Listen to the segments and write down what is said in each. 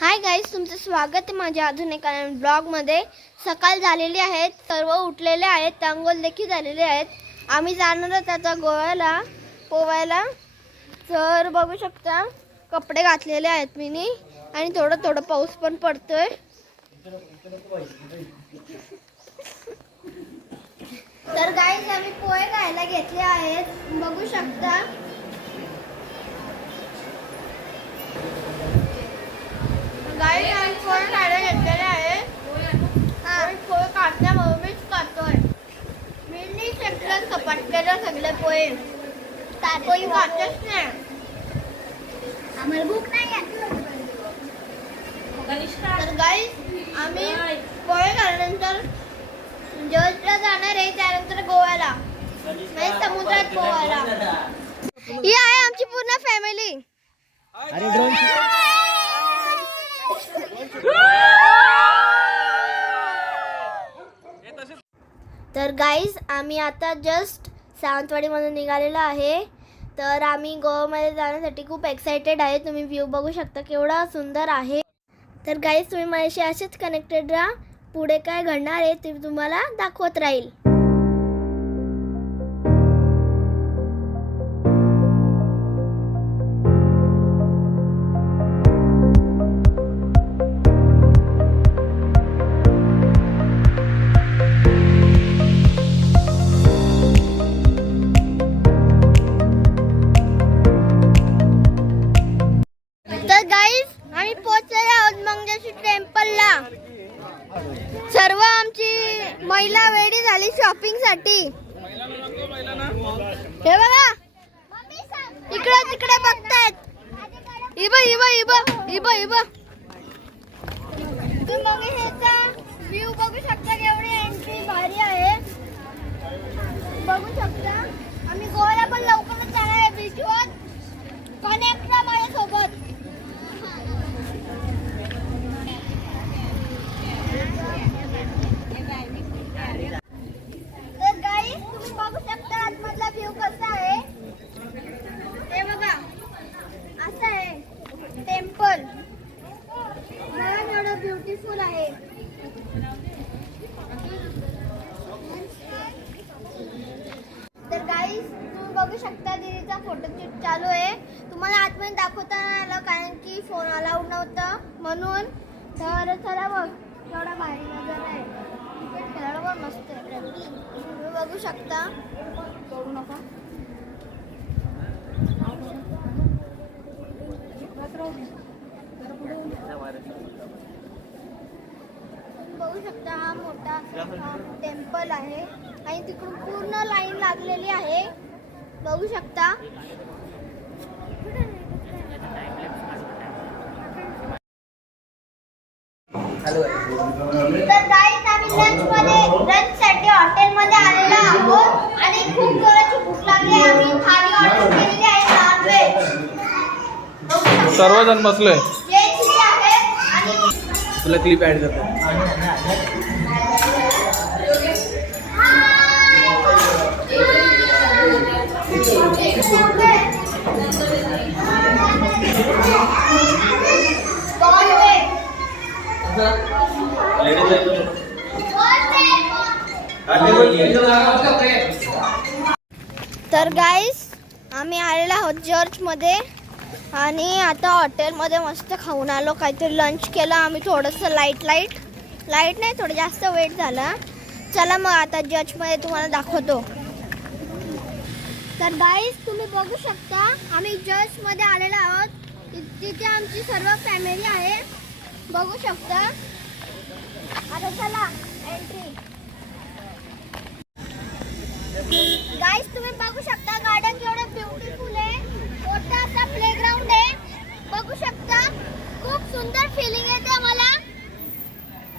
Hi guys, तुमचं स्वागत आहे माझ्या अजून एका ब्लॉगमध्ये। सकाळ झालेली आहे, सर्व उठलेले आहेत, अंघोळ देखील झालेले आहेत। आम्ही जाणार आहोत आता गोव्याला पोवायला। तर बघू शकता कपडे घातलेले आहेत मी आणि थोडं थोडं पाऊस पण पडतोय। तर गाईज आम्ही पोहे खायला घेतले आहेत, बघू शकता। गाईज आम्ही पोहे खायला घेतलेले आहे आणि पोहे काढण्यामुळे मीच करतोय। मी नाही सगळं सपाट केलं, सगळे पोहे कोणी खातच नाही। आम्हाला भूक नाही। तर गाईज आम्ही पोहे खाल्ल्यानंतर जॉर्जला जाणार आहे, त्यानंतर गोव्याला म्हणजे समुद्रात पोहायला। ही आहे आमची पूर्ण फॅमिली। अरे ड्रोन तर गाईज आम्ही आता जस्ट सावंतवाडीमधून निघालेलो आहे। तर आम्ही गोव्यामध्ये जाण्यासाठी खूप एक्साइटेड आहे। तुम्ही व्ह्यू बघू शकता केवढा सुंदर आहे। तर गाईज तुम्ही माझ्याशी असेच कनेक्टेड राहा, पुढे काय घडणार आहे ते तुम्हाला दाखवत राहील। आम्ही पोहोचलेलो आहोत मंगेशी टेम्पलला। सर्व आमची महिला वेडी झाली शॉपिंग साठी। हे बघा इकडे तिकडे बघतायत। तुम्ही मंगेशीचा व्ह्यू बघू शकता, केवढी एंट्री भारी आहे बघू शकता। आम्ही गोव्याला पण लवकरच जाणार आहे, बीचवर कनेक्ट करा माझ्यासोबत। तर गाईज तुम्ही बघू शकता आतमधला व्ह्यू कसा आहे। हे बघा असं आहे टेम्पल, एवढं ब्युटिफुल आहे। तर गाईज तुम्ही बघू शकता दीदीचा फोटोशूट चालू आहे। तुम्हाला आतमध्ये दाखवता नाही आलं कारण की फोन अलाउड नव्हतं म्हणून। तर चला बघ केवढा भारी नजारा आहे, क्रिकेट खेळायला पण मस्त आहे। तुम्ही बघू शकता, करू नका बघू शकता हा मोठा टेम्पल आहे आणि तिकडून पूर्ण लाईन लागलेली आहे बघू शकता। तर गाईज आम्ही लंचसाठी हॉटेलमध्ये आलेलो आहोत आणि खूप जोराची भूक लागली। आम्ही थाली ऑर्डर केलेली आहे, नॉनव्हेज। सर्वजण बसलोय। व्हेज आहे आणि तुला क्लिप ऍड करतो। तर गाईज आम्ही आलेलो आहोत चर्चमध्ये आणि आता हॉटेलमध्ये मस्त खाऊन आलो, काहीतरी लंच केलं आम्ही। थोडंसं लाईट नाही, थोडं जास्त वेट झाला। चला मग आता चर्चमध्ये तुम्हाला दाखवतो। तर गाईज तुम्ही बघू शकता आम्ही चर्चमध्ये आलेलो आहोत, तिथे आमची सर्व फॅमिली आहे बघू शकता। आता चला एंट्री। गाईज तुम्ही बघू शकता गार्डन केवढं ब्युटिफुल आहे, मोठा असा प्लेग्राऊंड आहे बघू शकता। खूप सुंदर फिलिंग येते आम्हाला।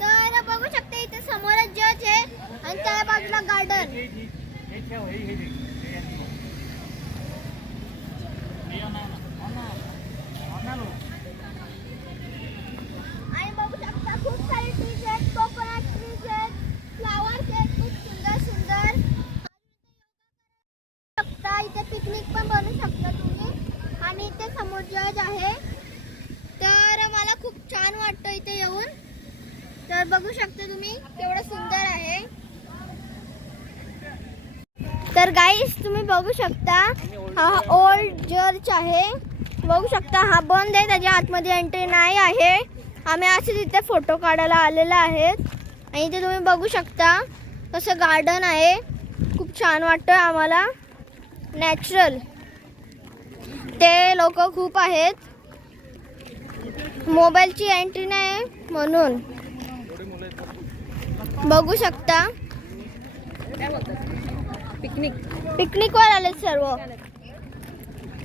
तर बघू शकता इथे समोरच चर्च आहे आणि त्या बाजूला गार्डन। आणि बघू शकता खूप सारे ट्रीज आहेत, कोकोनट ट्रीज आहेत, फ्लावर्स आहेत, खूप सुंदर सुंदर। इथे पिकनिक पण बनवू शकता तुम्ही आणि इथे समोर चर्च आहे। तर मला खूप छान बघू शकता तुम्ही केवढं सुंदर आहे. तर गाईस तुम्ही बघू शकता हा ओल्ड चर्च आहे. बघू शकता हा बंद आहे, त्याच्या आतमध्ये एंट्री नाही आहे. आम्ही असे तिथे फोटो काढायला आलेला आहेत. आणि इथे तुम्ही बघू शकता कसं गार्डन आहे. खूप छान वाटतं आम्हाला. नॅचरल ते लोक खूप आहेत. मोबाईलची एंट्री नाही म्हणून. बघू शकता पिकनिकवर आले सर्व.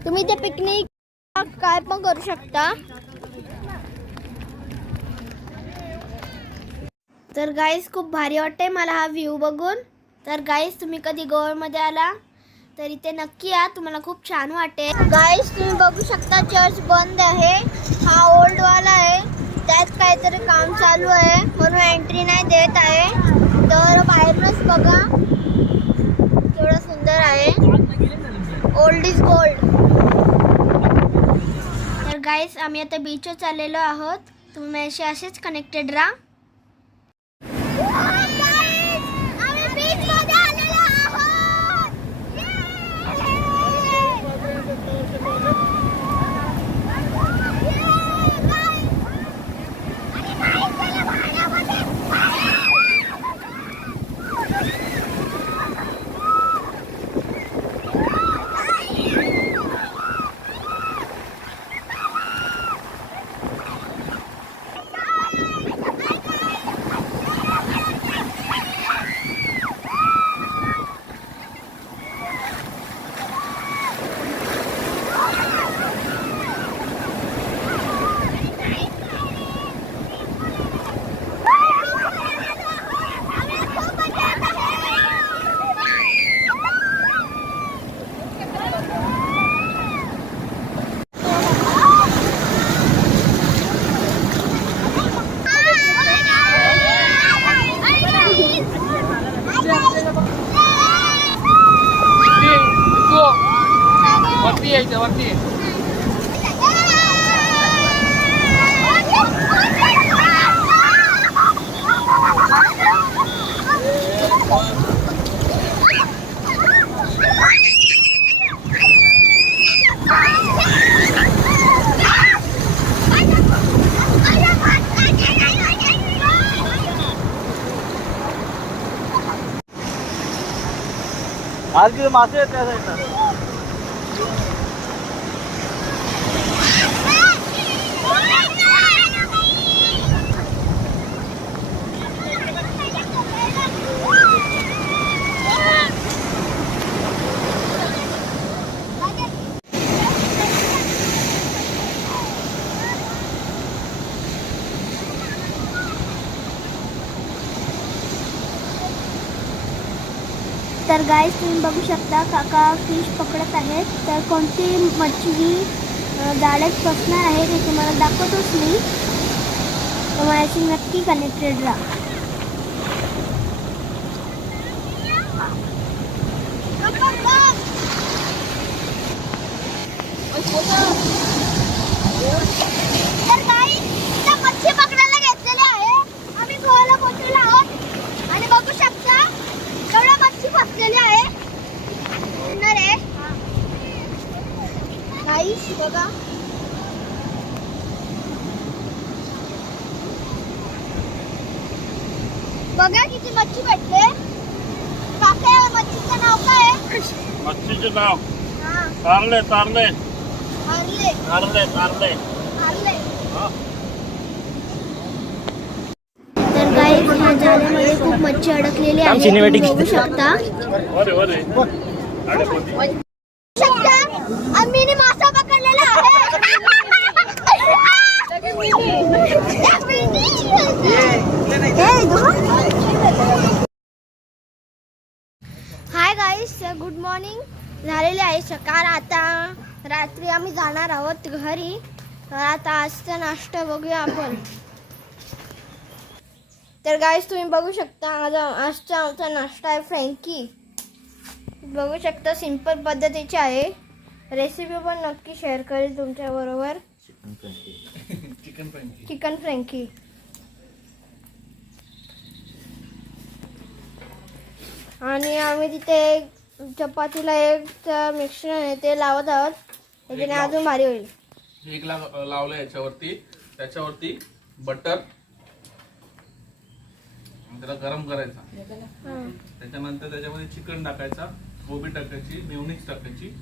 तुम्ही ते पिकनिक काय पण करू शकता. तर गाईस खूप भारी वाटते मला हा व्ह्यू बघून. तर गाईस तुम्ही कधी गोव्यामध्ये आला तर इथे नक्की या, तुम्हाला खूप छान वाटेल. गाईस तुम्ही बघू शकता चर्च बंद आहे. हा ओल्ड वाला आहे, त्यात काहीतरी काम चालू आहे म्हणून एंट्री नाही देत आहे. तर बाहेरूनच बघा केवढं सुंदर आहे. Old is gold. तर गाईस आम्ही आता बीचवर चाललेलो आहोत. तुम्ही असेच कनेक्टेड राहा. वरती आज किती मासे आहेत त्या साईडला. तर गाईस तुम्ही बघू शकता काका फिश पकडत आहेत. तर कोणती मच्छी जाळ्यात फसणार आहे ते तुम्हाला दाखवतोच मी. तर माझ्याशी नक्की कनेक्टेड राहा. तर गाईस त्या मच्छी पकडायला घेतलेले आहे. आम्ही गोव्याला पोहोचलेलो आहोत आणि बघू शकता एवढ्या मच्छी फसलेली आहे. सुंदर आहे गाईस बघा. बघा किती मच्छी भेटले. काका या मच्छीचं नाव काय आहे? मच्छीचे नाव हा तारले तारले हरले तारले तारले. हरले. तर गाईस ह्या जाळ्यामध्ये खूप मच्छी अडकलेली आहे. तुम्ही बघू शकता. आम्ही मासा पकडलेला आहे. Hi guys good morning. झालेली आहे सकाळ. आता रात्री आम्ही जाणार आहोत घरी. तर आता आजचा नाश्ता बघूया आपण. तर गाईस तुम्ही बघू शकता आजचा आमचा नाश्ता आहे फ्रँकी. बघू शकता सिंपल पद्धतीची आहे. रेसिपी पण नक्की शेअर करेल तुमच्या बरोबर. चिकन फ्रँकी. आणि आम्ही तिथे एक चपातीला एक मिश्रण आहे ते लावत आहोत, त्याच्याने अजून भारी होईल. एक लावलं याच्यावरती, त्याच्यावरती बटर त्याला गरम करायचा. त्याच्यानंतर त्याच्यामध्ये चिकन टाकायचा, कोबी टाकायची, मेयोनीज टाकायची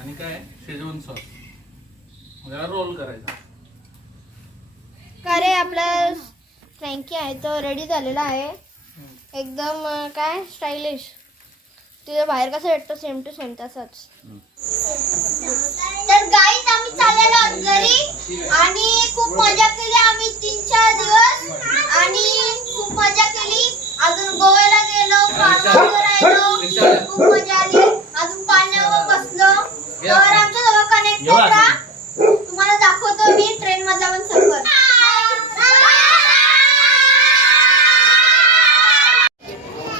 आणि काय शेजवान सॉस, त्याला रोल करायचा. का रे आपला फ्रँकी आहे तो रेडी झालेला आहे एकदम काय स्टायलिश. तुझ्या बाहेर कसं भेटतं सेम टू सेम तसंच. तर गाईज आम्ही चाललेलो आहोत घरी आणि खूप मजा केली आम्ही 3-4 दिवस आणि खूप मजा केली. अजून गोव्याला गेलो, पाण्यावर राहिलो, खूप मजा आली. अजून पाण्यावर बसलो. तर आमच्या जवळ कनेक्टेड राहा, तुम्हाला दाखवतो मी ट्रेन मधला पण सफर.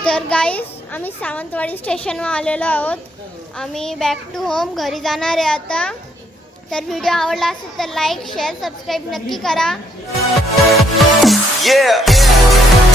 तर गाईस आम्ही सावंतवाडी स्टेशनवर आलेलो आहोत. आम्ही बॅक टू होम घरी जाणार आहे आता. तर व्हिडिओ आवडला असेल तर लाईक शेअर सबस्क्राईब नक्की करा. Yeah.